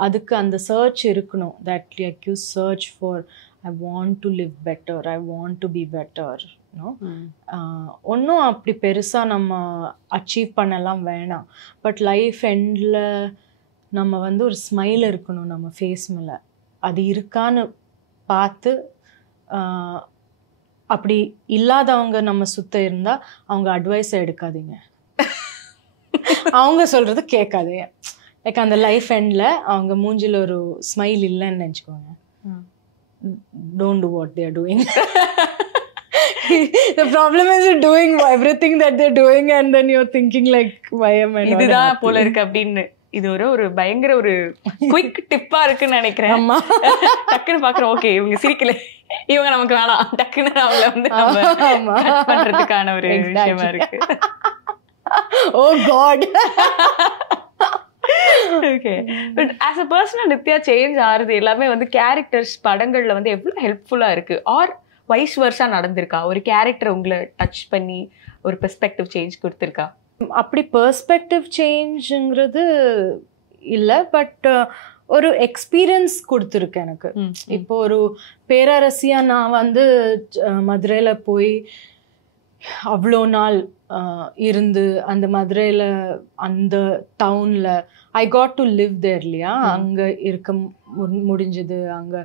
அதுக்கு அந்த சர்ச் இருக்கணும். That like you search for I want to live better, I want to be better. ஒன்றும் அப்படி பெருசாக நம்ம அச்சீவ் பண்ணலாம் வேணாம். பட் லைஃப் எண்டில் நம்ம வந்து ஒரு ஸ்மைல் இருக்கணும் நம்ம ஃபேஸ் மேலே. அது இருக்கான்னு பார்த்து, அப்படி இல்லாதவங்க நம்ம சுத்த இருந்தால் அவங்க அட்வைஸை எடுக்காதீங்க, அவங்க சொல்கிறது கேட்காதீங்க. லைக் அந்த லைஃப் எண்டில் அவங்க மூஞ்சில் ஒரு ஸ்மைல் இல்லைன்னு நினச்சிக்கோங்க. Don't do what they are doing. The problem is you're doing everything that they're doing and then you're thinking like, why am I not இதுதான் happy? போல இருக்கு அப்படின்னு. இது ஒரு பயங்கர ஒரு குயிக் டிப்பா இருக்குன்னு நினைக்கிறேன். ஆமா, டக்குன்னு பாக்குறோம், ஓகே இவங்க சிரிக்கல, இவங்க நமக்கு வேணாம், டக்குன்னு அவங்கள வந்து நம்ம cut பண்றதுக்கான ஒரு விஷயமா இருக்கு. Oh God. Okay, but as a personal Nithya change ஆகுது எல்லாமே வந்து கேரக்டர்ஸ் படங்கள்ல வந்து எவ்வளவு ஹெல்ப்ஃபுல்லா இருக்கு, ஆர் வைஸ் வர்ஸா நடந்திருக்கா? ஒரு கேரக்டர் உங்களை டச் பண்ணி ஒரு பெர்ஸ்பெக்டிவ் சேஞ்ச் கொடுத்துருக்கா? அப்படி பெர்ஸ்பெக்டிவ் சேஞ்சுங்கிறது இல்லை, பட் ஒரு எக்ஸ்பீரியன்ஸ் கொடுத்துருக்கு எனக்கு. இப்போ ஒரு பேரரசியா நான் வந்து மதுரையில் போய் அவ்வளோ நாள் இருந்து அந்த மதுரையில் அந்த டவுனில் ஐ காட் டு லிவ் தேர் இல்லையா, அங்கே இருக்க முடிஞ்சது. அங்கே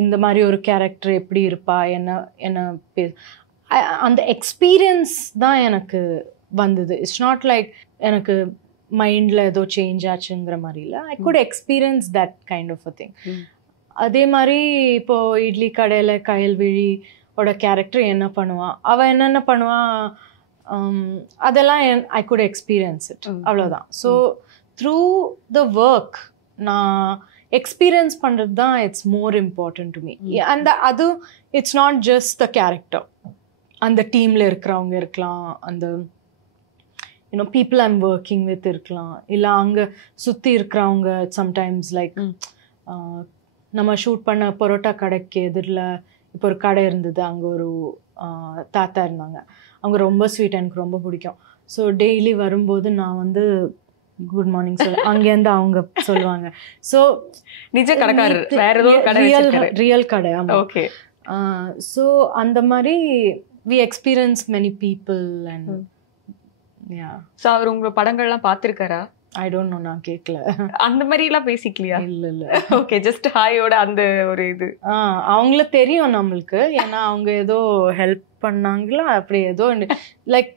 இந்த மாதிரி ஒரு கேரக்டர் எப்படி இருப்பா, என்ன அந்த எக்ஸ்பீரியன்ஸ் தான் எனக்கு வந்தது. இட்ஸ் நாட் லைக் எனக்கு மைண்டில் ஏதோ சேஞ்ச் ஆச்சுங்கிற மாதிரி இல்லை. I good experience that kind of a thing. அதே மாதிரி இப்போது இட்லி கடையில் கயல்விழி ஓட கேரக்டர் என்ன பண்ணுவான், அவள் என்னென்ன பண்ணுவான், அதெல்லாம் ஐ குட் எக்ஸ்பீரியன்ஸ் இட், அவ்வளோதான். ஸோ த்ரூ த ஒர்க் நான் எக்ஸ்பீரியன்ஸ் பண்ணுறது தான் it's more important to me. அந்த அது it's not just the character, அந்த டீமில் இருக்கிறவங்க இருக்கலாம், அந்த you know people I'm working with இருக்கலாம், இல்லை அங்கே சுற்றி இருக்கிறவங்க. சம்டைம்ஸ் லைக் நம்ம ஷூட் பண்ண பரோட்டா கடைக்கு எதிரில் இப்போ ஒரு கடை இருந்தது, அங்கே ஒரு தாத்தா இருந்தாங்க, அவங்க ரொம்ப ஸ்வீட், எனக்கு ரொம்ப பிடிக்கும். ஸோ டெய்லி வரும்போது நான் வந்து குட் மார்னிங் சொல்ல, அங்கேருந்து அவங்க சொல்லுவாங்க. ஸோ நிஜ கடைக்காரர், வேற ஏதோ கடை, ரியல் கடை. ஆமாம். ஓகே. ஸோ அந்த மாதிரி we experience many people and yeah. So அவர் உங்க படங்கள்லாம் பார்த்துருக்காரா? ஐ டோன்ட் நோ, நான் கேட்கல. அந்த மாதிரிலாம் பேசிக்கலையா? இல்லை இல்லை. ஓகே, ஜஸ்ட் ஹாயோட அந்த ஒரு இது அவங்கள தெரியும் நம்மளுக்கு, ஏன்னா அவங்க ஏதோ ஹெல்ப் பண்ணாங்களா அப்படி ஏதோ லைக்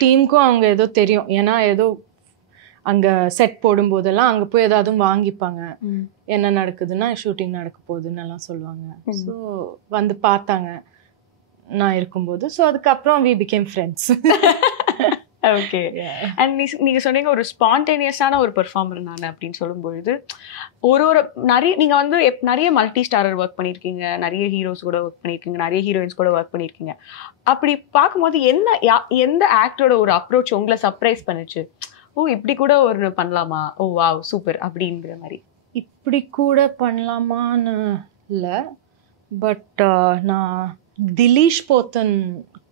டீமுக்கும் அவங்க ஏதோ தெரியும். ஏன்னா ஏதோ அங்கே செட் போடும்போதெல்லாம் அங்கே போய் ஏதாவது வாங்கிப்பாங்க, என்ன நடக்குதுன்னா ஷூட்டிங் நடக்க போகுதுன்னு எல்லாம் சொல்லுவாங்க. ஸோ வந்து பார்த்தாங்க நான் இருக்கும்போது. ஸோ அதுக்கப்புறம் we became friends. Okay. And நீங்க சொன்னீங்க ஒரு ஸ்பான்டேனியஸான ஒரு பெர்ஃபார்மர் நான் அப்படின்னு சொல்லும்பொழுது ஒரு நிறைய நீங்க வந்து நிறைய மல்டி ஸ்டாரர் ஒர்க் பண்ணியிருக்கீங்க, நிறைய ஹீரோஸ் கூட ஒர்க் பண்ணியிருக்கீங்க, நிறைய ஹீரோயின்ஸ் கூட ஒர்க் பண்ணியிருக்கீங்க. அப்படி பார்க்கும்போது எந்த ஆக்டரோட ஒரு அப்ரோச் உங்களை சர்ப்ரைஸ் பண்ணுச்சு? ஓ இப்படி கூட ஒரு பண்ணலாமா, ஓ வாவ் சூப்பர் அப்படிங்கிற மாதிரி? இப்படி கூட பண்ணலாமான்னு இல்லை, பட் நான் திலீஷ் போத்தன்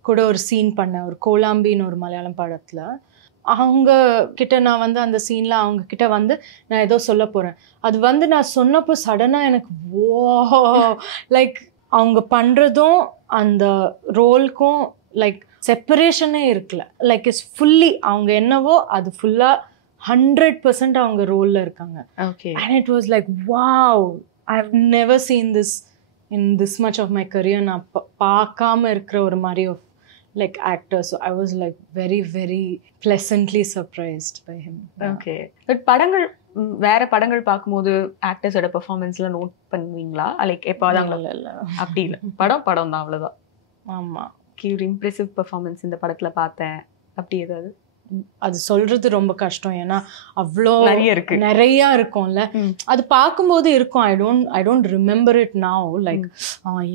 கூட ஒரு சீன் பண்ணேன், ஒரு கோலாம்பின்னு ஒரு மலையாளம் படத்தில். அவங்க கிட்ட நான் வந்து அந்த சீனில் அவங்க கிட்ட வந்து நான் ஏதோ சொல்ல போகிறேன். அது வந்து நான் சொன்னப்போ சடனாக எனக்கு ஓ லைக் அவங்க பண்ணுறதும் அந்த ரோல்க்கும் லைக் செப்பரேஷனே இருக்குல்ல. லைக் இட்ஸ் ஃபுல்லி அவங்க என்னவோ அது ஃபுல்லாக 100% அவங்க ரோலில் இருக்காங்க. Okay. And it was like wow, I have never seen this in this much of my career. நான் பார்க்காம இருக்கிற ஒரு மாதிரி of like actor. So I was like very very pleasantly surprised by him. Okay. But படங்கள் வேற படங்கள் பார்க்கும்போது ஆக்டர்ஸோட பெர்ஃபார்மன்ஸ்ல note பண்ணுவீங்களா? லைக் எப்போதான்? இல்ல அப்படி இல்லை, படம் தான் அவ்வளோதான். ஆமா, ஒரு இம்ப்ரெசிவ் பெர்ஃபார்மன்ஸ் இந்த படத்துல பார்த்தேன் அப்படி ஏதாவது? அது சொல்றது ரொம்ப கஷ்டம், ஏன்னா அவ்வளோ நிறைய இருக்கும்ல. அது பார்க்கும்போது இருக்கும். I don't remember it now. Like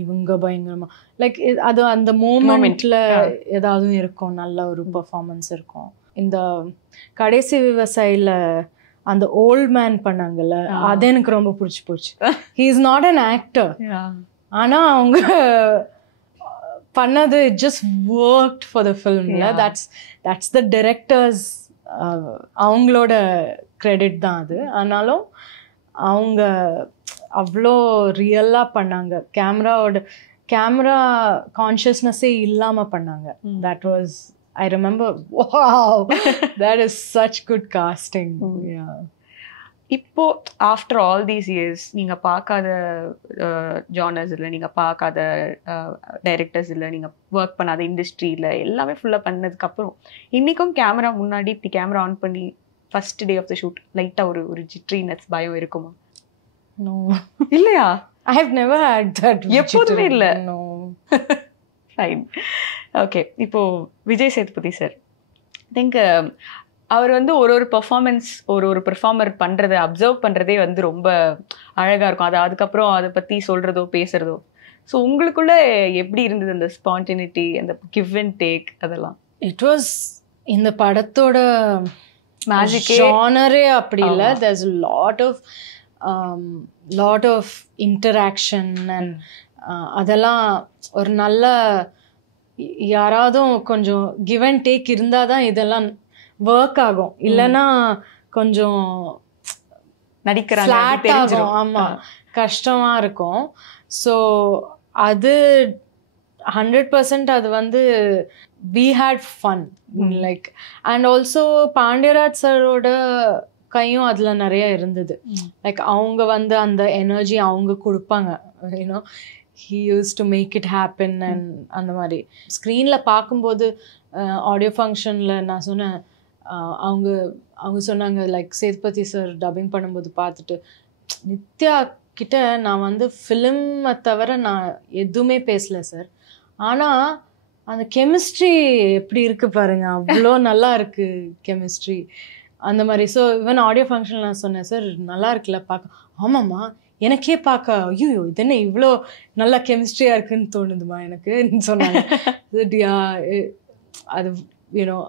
இவங்க பயங்கரமா லைக் அது அந்த மூமெண்ட்ல ஏதாவது இருக்கும், நல்ல ஒரு பெர்ஃபார்மன்ஸ் இருக்கும். இந்த கடைசி விவசாயில அந்த ஓல்ட் மேன் பண்ணாங்கல்ல, அது எனக்கு ரொம்ப பிடிச்சி போச்சு. He is not an actor, ஆனா அவங்க பண்ணது ஜஸ்ட் ஒர்க்ட் ஃபார் த ஃபிலிம்ல. தட்ஸ் த டைரக்டர்ஸ், அவங்களோட கிரெடிட் தான் அது. ஆனாலும் அவங்க அவ்வளோ ரியலாக பண்ணாங்க. கேமரா கான்ஷியஸ்னஸே இல்லாமல் பண்ணாங்க. That was, I remember, wow, that is such good casting. Yeah. இப்போ ஆஃப்டர் ஆல் தீஸ் இயர்ஸ் நீங்கள் பார்க்காத ஜானர்ஸ் இல்லை, நீங்கள் பார்க்காத டைரக்டர்ஸ் இல்லை, நீங்கள் ஒர்க் பண்ணாத இண்டஸ்ட்ரியில் எல்லாமே ஃபுல்லாக பண்ணதுக்கப்புறம் இன்றைக்கும் கேமரா முன்னாடி இப்படி கேமரா ஆன் பண்ணி first day of the shoot லைட்டாக ஒரு ஜிட்ரினஸ் பயம் இருக்குமா? No. இல்லையா? I have never had that. எப்போதுமே இல்லை. No. ஃபைன். ஓகே, இப்போ விஜய் சேதுபதி சார், திங்க் அவர் வந்து ஒரு பெர்ஃபார்மன்ஸ் ஒரு பெர்ஃபார்மர் பண்ணுறதை அப்சர்வ் பண்ணுறதே வந்து ரொம்ப அழகாக இருக்கும். அதுக்கப்புறம் அதை பற்றி சொல்கிறதோ பேசுகிறதோ. ஸோ உங்களுக்குள்ள எப்படி இருந்தது அந்த ஸ்பான்டினிட்டி, அந்த கிவ் அண்ட் டேக் அதெல்லாம்? இட் வாஸ் இந்த படத்தோட மேஜிக்கே ஜானரே அப்படி இல்லை. there's a lot of interaction and அதெல்லாம் ஒரு நல்ல யாராவது கொஞ்சம் கிவ் அண்ட் டேக் இருந்தால் தான் இதெல்லாம் ஒர்க் ஆகும். இல்லைன்னா கொஞ்சம் நடிக்கிறாங்க, ஃப்ளாட் ஆகும். ஆமாம், கஷ்டமாக இருக்கும். ஸோ அது 100% அது வந்து we had fun. Like, and also Pandiraj சரோட கையும் அதில் நிறைய இருந்தது. லைக் அவங்க வந்து அந்த எனர்ஜி அவங்க கொடுப்பாங்க. You know, he used to make it happen and அந்த மாதிரி ஸ்க்ரீனில் பார்க்கும்போது ஆடியோ ஃபங்க்ஷனில் நான் சொன்னேன், அவங்க சொன்னாங்க லைக் சேதுபதி சார் டப்பிங் பண்ணும்போது பார்த்துட்டு, நித்யா கிட்ட நான் வந்து ஃபிலிமை தவிர நான் எதுவுமே பேசல சார், ஆனால் அந்த கெமிஸ்ட்ரி எப்படி இருக்கு பாருங்க, அவ்வளோ நல்லா இருக்கு கெமிஸ்ட்ரி அந்த மாதிரி. ஸோ ஈவன் ஆடியோ ஃபங்க்ஷனில் நான் சொன்னேன், சார் நல்லா இருக்குல்ல பார்க்க. ஆமாம்மா, எனக்கே பார்க்க ஐயோ இது என்ன இவ்வளோ நல்லா கெமிஸ்ட்ரியாக இருக்குன்னு தோணுதுமா எனக்குன்னு சொன்னாங்க. அது யூனோ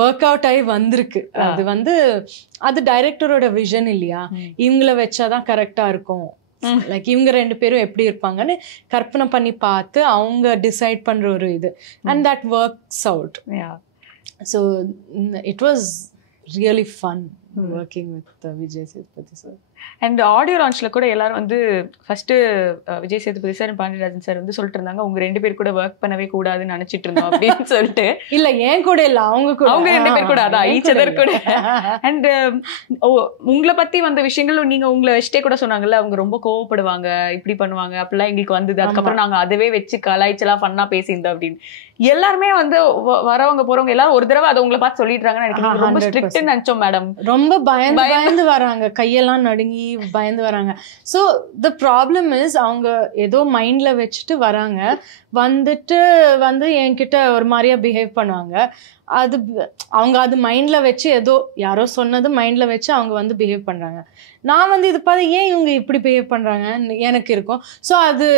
ஒர்க் அவுட் ஆகி வந்திருக்கு. அது வந்து அது டைரக்டரோட விஷன் இல்லையா, இவங்கள வச்சாதான் கரெக்டாக இருக்கும். லைக் இவங்க 2 பேரும் எப்படி இருப்பாங்கன்னு கற்பனை பண்ணி பார்த்து அவங்க டிசைட் பண்ணுற ஒரு இது. And that works out. So it was really fun working with Vijay Sethupathi sir. And audio லான்ச்ல கூட எல்லாரும் வந்து first Vijay Sethupathi sir Pandiarajan sir வந்து சொல்லிட்டு இருந்தாங்க, உங்க 2 பேர் கூட ஒர்க் பண்ணவே கூடாதுன்னு நினைச்சிட்டு இருந்தோம் அப்படின்னு சொல்லிட்டு. இல்ல ஏன் கூட இல்ல, அவங்க 2 பேர் கூட, அதான் ஈச் அதர் கூட. அண்ட் உங்களை பத்தி வந்த விஷயங்களும் நீங்க உங்களை வச்சுட்டே கூட சொன்னாங்கல்ல, அவங்க ரொம்ப கோவப்படுவாங்க, இப்படி பண்ணுவாங்க அப்படிலாம் எங்களுக்கு வந்தது. அதுக்கப்புறம் நாங்க அதவே வச்சு கலாய்ச்சலா ஃபன்னா பேசியிருந்தோம் அப்படின்னு. எல்லாருமே வந்து வரவங்க போறவங்க எல்லாரும் ஒரு தடவை அதை உங்களை பார்த்து சொல்லிடுறாங்கன்னு எனக்கு ரொம்ப ஸ்ட்ரிக்ட்னு நினைச்சோம் மேடம். ரொம்ப பயந்து வராங்க, கையெல்லாம் நடுங்கி பயந்து வராங்க. ஸோ த ப்ராப்ளம் இஸ் அவங்க ஏதோ மைண்ட்ல வச்சுட்டு வராங்க, வந்துட்டு வந்து என்கிட்ட ஒரு மாதிரியா பிஹேவ் பண்ணுவாங்க. அது அவங்க அது மைண்ட்ல வச்சு ஏதோ யாரோ சொன்னது மைண்ட்ல வச்சு அவங்க வந்து பிஹேவ் பண்றாங்க. நான் வந்து இது பார்த்து ஏன் இவங்க இப்படி பிஹேவ் பண்றாங்கன்னு எனக்கு இருக்கும். ஸோ அது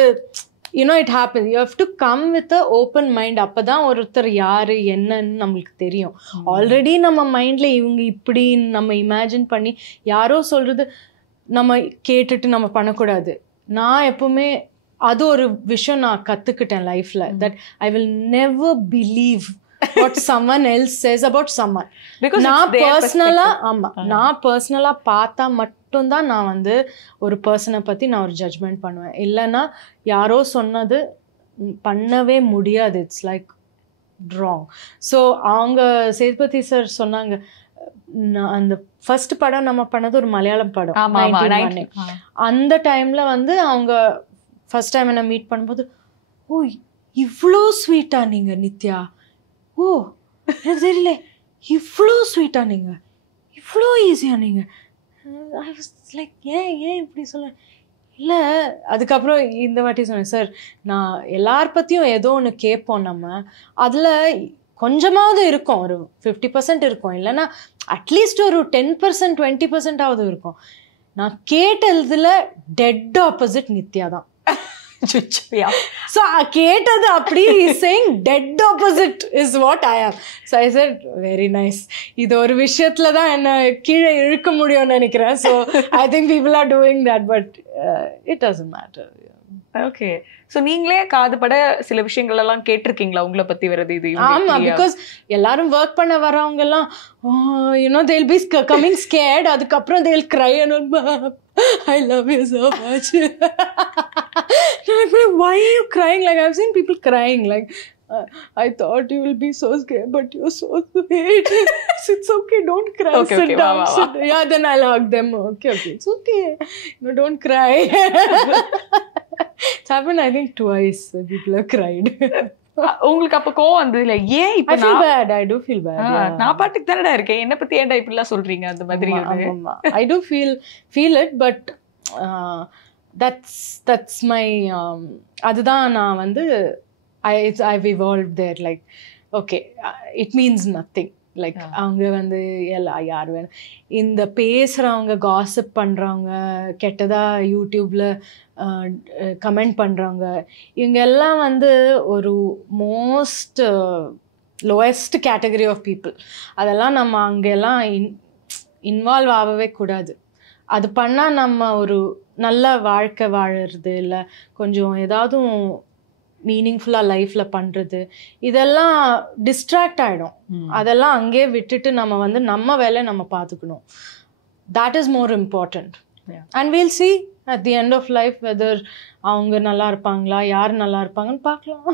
it happens. You have to come with an open mind. அப்பதான் ஒருத்தர் யாரு என்னன்னு நம்மளுக்கு தெரியும். ஆல்ரெடி நம்ம மைண்ட்ல இவங்க இப்படி நம்ம இமேஜின் பண்ணி யாரோ சொல்றது நம்ம கேட்டுட்டு நம்ம பண்ணக்கூடாது. நான் எப்பவுமே அது ஒரு விஷயம் நான் கத்துக்கிட்டேன் லைஃப்ல, that I will never believe what someone else says about someone. நான் பர்சனலா பார்த்தா மட்டும்தான் நான் வந்து ஒரு பர்சனை பத்தி நான் ஒரு ஜட்ஜ்மெண்ட் பண்ணுவேன். இல்லைன்னா யாரோ சொன்னது பண்ணவே முடியாது. It's like wrong. ஸோ அவங்க சேதுபதி சார் சொன்னாங்க, அந்த ஃபர்ஸ்ட் படம் நம்ம பண்ணது ஒரு மலையாளம் படம். அந்த டைம்ல வந்து அவங்க ஃபர்ஸ்ட் டைம் என்ன மீட் பண்ணும்போது, ஓ இவ்வளோ ஸ்வீட்டா நீங்க நித்யா, ஓ எனக்கு தெரியல, இவ்வளோ ஸ்வீட்டா நீங்க, இவ்வளோ ஈஸியா நீங்க. ஐ வாஸ் லைக் ஏன் இப்படி சொல்ல. இல்லை, அதுக்கப்புறம் இந்த வாட்டி சொன்னேன், சார் நான் எல்லார் பற்றியும் ஏதோ ஒன்று கேட்போம், நம்ம அதில் கொஞ்சமாவது இருக்கும், ஒரு 50% இருக்கும், இல்லைன்னா அட்லீஸ்ட் ஒரு 10% 20% இருக்கும். நான் கேட்டதில் டெட் ஆப்போசிட் நித்யா தான். So கேட்டது அப்படி he's saying dead opposite is what I am. So I said very nice. இது ஒரு விஷயத்துல தான் என்ன கீழே இழுக்க முடியும்னு நினைக்கிறேன். So I think people are doing that, but it doesn't matter. Okay. So நீங்களே காதுபட சில விஷயங்கள் எல்லாம் கேட்டிருக்கீங்களா உங்களை பத்தி வருது இது? ஆமா, பிகாஸ் எல்லாரும் ஒர்க் பண்ண வரவங்க எல்லாம் you know they'll be coming scared, அதுக்கப்புறம் they'll cry and I love you so much. Why are you crying? Like I've seen people crying like I thought you will be so scared, but you're so sweet. It's okay, don't cry. Okay, sit down. wow. Sit. Yeah, then I'll hug them. Okay, it's okay. No, don't cry. It's happened, I think, twice. People have cried. உங்களுக்கு அப்ப கோவம் வந்தது இல்ல? ஏன் இப்ப I feel bad. I do feel bad. நான் பாட்டுக்கு தானடா இருக்கேன், என்ன பத்தி ஏன்டா இப்படி எல்லாம் சொல்றீங்க அந்த மாதிரி? I do feel it, but that's my அதுதான் நான் வந்து I've evolved there. Like okay, it means nothing. Like அவங்க வந்து யார் வேணும் இந்த பேசுகிறவங்க, காசிப் பண்ணுறவங்க, கெட்டதாக யூடியூப்பில் கமெண்ட் பண்ணுறவங்க, இவங்க எல்லாம் வந்து ஒரு most lowest category of people. அதெல்லாம் நம்ம அங்கெல்லாம் இன்வால்வ் ஆகவே கூடாது. அது பண்ணால் நம்ம ஒரு நல்ல வாழ்க்கை வாழறது இல்லை, கொஞ்சம் ஏதாவது மீனிங்ஃபுல்லாக லைஃப்பில் பண்ணுறது, இதெல்லாம் டிஸ்ட்ராக்ட் ஆகிடும். அதெல்லாம் அங்கேயே விட்டுட்டு நம்ம வந்து நம்ம வேலையை நம்ம பார்த்துக்கணும். that is more important. And we'll see at the end of life whether அவங்க நல்லா இருப்பாங்களா, யார் நல்லா இருப்பாங்கன்னு பார்க்கலாம்.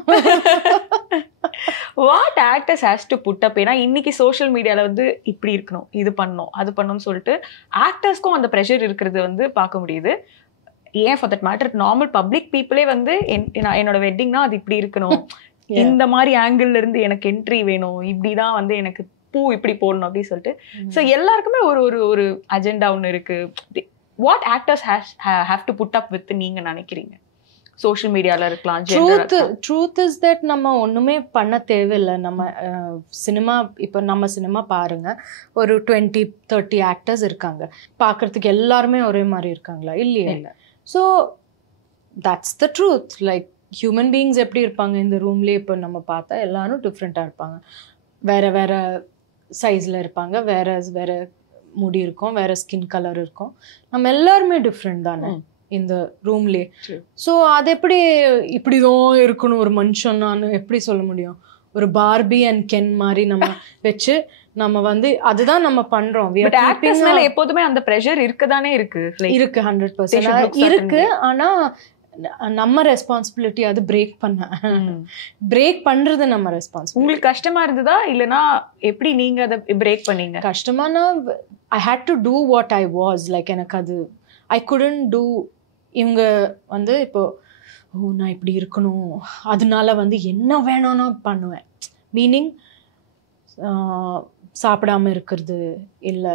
What actors has to put up? ஏன்னா இன்னைக்கு சோஷியல் மீடியாவில் வந்து இப்படி இருக்கணும், இது பண்ணணும், அது பண்ணணும்னு சொல்லிட்டு ஆக்டர்ஸ்க்கும் அந்த ப்ரெஷர் இருக்கிறது வந்து பார்க்க முடியுது. ஏன் for that matter normal public பீப்புளே வந்து என்னோட வெட்டிங்னா அது இப்படி இருக்கணும், இந்த மாதிரி ஆங்கிள் இருந்து எனக்கு என்ட்ரி வேணும், இப்படிதான் வந்து எனக்கு பூ இப்படி போடணும் அப்படின்னு சொல்லிட்டு. ஸோ எல்லாருக்குமே ஒரு ஒரு ஒரு அஜெண்டா ஒன்று இருக்கு. What actors have to put up with நீங்க நினைக்கிறீங்க? சோஷியல் மீடியால இருக்கலாம். ட்ரூத் இஸ் தட் நம்ம ஒண்ணுமே பண்ண தேவையில்லை. நம்ம சினிமா, இப்போ நம்ம சினிமா பாருங்க, ஒரு 20-30 ஆக்டர்ஸ் இருக்காங்க. பார்க்கறதுக்கு எல்லாருமே ஒரே மாதிரி இருக்காங்களா? இல்லையே. So that's the truth. Like human beings எப்படி இருப்பாங்க இந்த ரூம்லேயே, இப்போ நம்ம பார்த்தா எல்லாரும் டிஃப்ரெண்ட்டாக இருப்பாங்க. வேற வேற சைஸில் இருப்பாங்க, வேற முடி இருக்கும், வேற ஸ்கின் கலர் இருக்கும். நம்ம எல்லாருமே டிஃப்ரெண்ட் தானே இந்த ரூம்லேயே. ஸோ அது எப்படி இப்படிதான் இருக்கணும் ஒரு மனுஷன் நான் எப்படி சொல்ல முடியும்? ஒரு பார்பி அண்ட் கென் மாதிரி நம்ம வச்சு நம்ம வந்து அதுதான் நம்ம பண்றோம். எப்போதுமே அந்த பிரஷர் இருக்குதானே இருக்கு 100% இருக்கு. ஆனா நம்ம ரெஸ்பான்சிபிலிட்டி அது பிரேக் பண்றது நம்ம ரெஸ்பான்சிபிலிட்டி. உங்களுக்கு கஷ்டமா இருந்ததா இல்லனா எப்படி நீங்க அதை பிரேக் பண்ணீங்க? கஷ்டமானா I hate to do what I was. Like எனக்கு அது ஐ குடன்ட் டூ. இவங்க வந்து இப்போ நான் இப்படி இருக்கணும், அதனால வந்து என்ன வேணும்னா பண்ணுவேன். மீனிங் சாப்பிடாம இருக்கிறது, இல்லை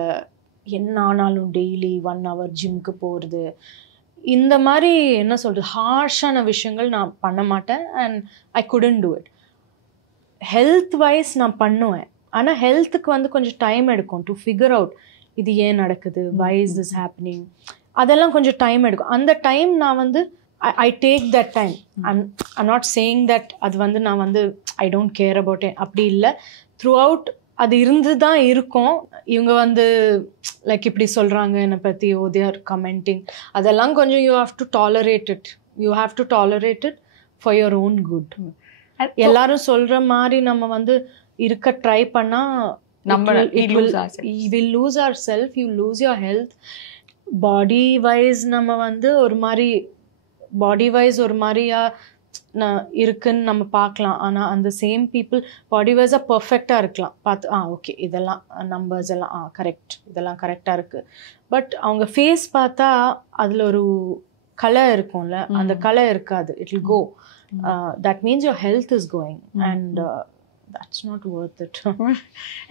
என்ன ஆனாலும் டெய்லி 1 hour ஜிம்க்கு போகிறது, இந்த மாதிரி என்ன சொல்கிறது ஹார்ஷான விஷயங்கள் நான் பண்ண மாட்டேன். And I couldn't do it. Health wise நான் பண்ணுவேன், ஆனால் ஹெல்த்துக்கு வந்து கொஞ்சம் டைம் எடுக்கும் டு ஃபிகர் அவுட் இது ஏன் நடக்குது, வை இஸ் திஸ் ஹேப்பனிங், அதெல்லாம் கொஞ்சம் டைம் எடுக்கும். அந்த டைம் நான் வந்து I take that time. I'm not saying that அது வந்து நான் வந்து I don't care about it, அப்படி இல்லை. த்ரூ அவுட் அது இருந்து தான் இருக்கும். இவங்க வந்து லைக் இப்படி சொல்கிறாங்க என்னை பற்றி, ஓ தே ஆர் கமெண்டிங், அதெல்லாம் கொஞ்சம் you have to tolerate it for your own good. எல்லாரும் சொல்கிற மாதிரி நம்ம வந்து இருக்க ட்ரை பண்ணால் will lose ourself, you lose your health. Body wise நம்ம வந்து ஒரு மாதிரியா இருக்குன்னு நம்ம பார்க்கலாம். ஆனால் அந்த சேம் பீப்புள் பாடி வைஸாக பர்ஃபெக்டாக இருக்கலாம். பார்த்து ஓகே இதெல்லாம் நம்பர்ஸ் எல்லாம் கரெக்ட், இதெல்லாம் கரெக்டாக இருக்குது. பட் அவங்க ஃபேஸ் பார்த்தா அதில் ஒரு கலை இருக்கும்ல, அந்த கலை இருக்காது. It will go. That means your health is going and that's not worth it.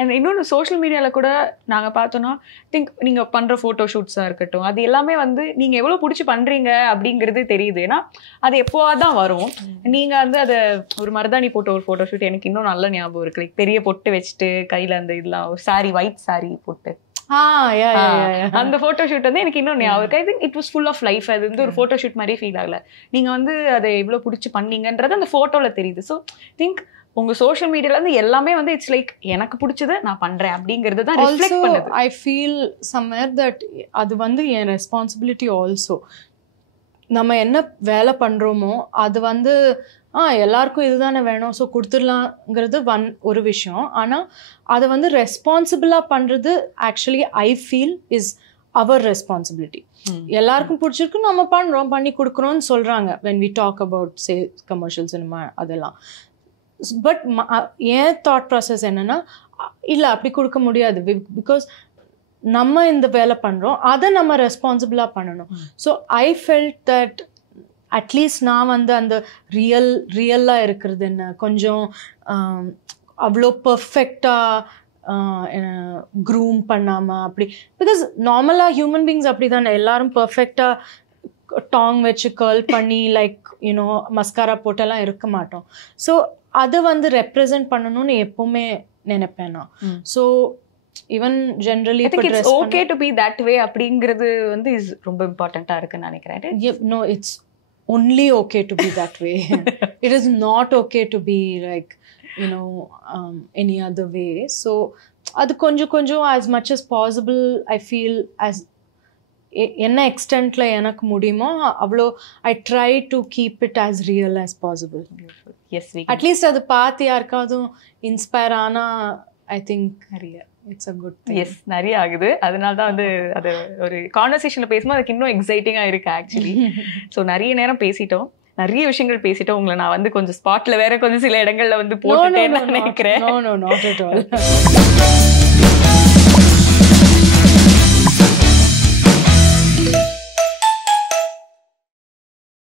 And இன்னொன்று சோஷியல் மீடியாவில் கூட நாங்கள் பார்த்தோன்னா திங்க் நீங்கள் பண்ணுற ஃபோட்டோ ஷூட்ஸாக இருக்கட்டும், அது எல்லாமே வந்து நீங்கள் எவ்வளோ பிடிச்சி பண்ணுறீங்க அப்படிங்கிறது தெரியுது. ஏன்னா அது எப்போவாது தான் வரும். நீங்கள் வந்து அதை ஒரு மருதாணி போட்ட ஒரு ஃபோட்டோ ஷூட் எனக்கு இன்னும் நல்ல ஞாபகம் இருக்குது. லைக் பெரிய பொட்டு வச்சுட்டு கையில் அந்த இதெல்லாம் ஒரு சாரி, ஒயிட் சாரி போட்டு அந்த போட்டோ ஷூட் வந்து எனக்கு இன்னும் ஞாபகம் இருக்கு. I think it was full of life. அது வந்து ஒரு போட்டோ ஷூட் மாதிரி ஃபீல் ஆகல. நீங்க வந்து அதை எவ்வளவு பிடிச்சி பண்ணீங்கன்றது அந்த போட்டோல தெரியுது. ஸோ திங்க் உங்க சோஷியல் மீடியால இருந்து எல்லாமே வந்து இட்ஸ் லைக் எனக்கு பிடிச்சது நான் பண்றேன் அப்படிங்கிறது தான் ரிஃப்ளெக்ட் பண்ணுது. ஐ ஃபீல் சம்வேர் தட் அது வந்து என் ரெஸ்பான்சிபிலிட்டி ஆல்சோ. நம்ம என்ன வேலை பண்றோமோ அது வந்து எல்லாருக்கும் இதுதானே வேணும் ஸோ கொடுத்துடலாங்கிறது ஒரு விஷயம். ஆனால் அதை வந்து ரெஸ்பான்சிபிளா பண்றது actually I feel is our responsibility. எல்லாருக்கும் பிடிச்சிருக்கு நம்ம பண்றோம் பண்ணி கொடுக்குறோம்னு சொல்றாங்க when we talk about say commercial cinema அதெல்லாம். பட் ஏன் தாட் ப்ராசஸ் என்னன்னா இல்லை அப்படி கொடுக்க முடியாது பிகாஸ் நம்ம இந்த வேலை பண்ணுறோம் அதை நம்ம ரெஸ்பான்சிபிளாக பண்ணணும். So I felt that at least நான் வந்து அந்த ரியலாக இருக்கிறது என்ன கொஞ்சம் அவ்வளோ பர்ஃபெக்டாக க்ரூம் பண்ணாமல் அப்படி பிகாஸ் நார்மலாக ஹியூமன் பீங்ஸ் அப்படி தானே எல்லாரும் பர்ஃபெக்டாக டாங் வச்சு கர்ல் பண்ணி லைக் யூனோ மஸ்காரா போட்டெல்லாம் இருக்க மாட்டோம். ஸோ அதை வந்து ரெப்ரசென்ட் பண்ணணும்னு எப்பவுமே நினைப்பேன் நான். So even generally it's okay to be that way அப்படிங்கிறது வந்து இஸ் ரொம்ப இம்பார்ட்டண்டா இருக்குன்னு நினைக்கிறேன். No it's only okay to be that way. It is not okay to be like you know any other way. So adu konjam as much as possible I feel as என்ன எக்ஸ்டென்ட்ல எனக்கு முடியுமோ அவ்வளோ I try to keep it as real as possible. At least அது பார்த்து யாருக்காவது inspire ஆனா I think நிறைய it's a good thing. Yes நிறைய ஆகுது. அதனால தான் வந்து அது ஒரு கான்வர்சேஷன்ல பேசும்போது அதுக்கு இன்னும் எக்ஸைட்டிங்கா இருக்கு ஆக்சுவலி. ஸோ நிறைய நேரம் பேசிட்டோம், நிறைய விஷயங்கள் பேசிட்டோம். உங்களை நான் வந்து கொஞ்சம் ஸ்பாட்ல வேற கொஞ்சம் சில இடங்கள்ல வந்து போட்டுட்டேன்னு நினைக்கிறேன். No, not at all.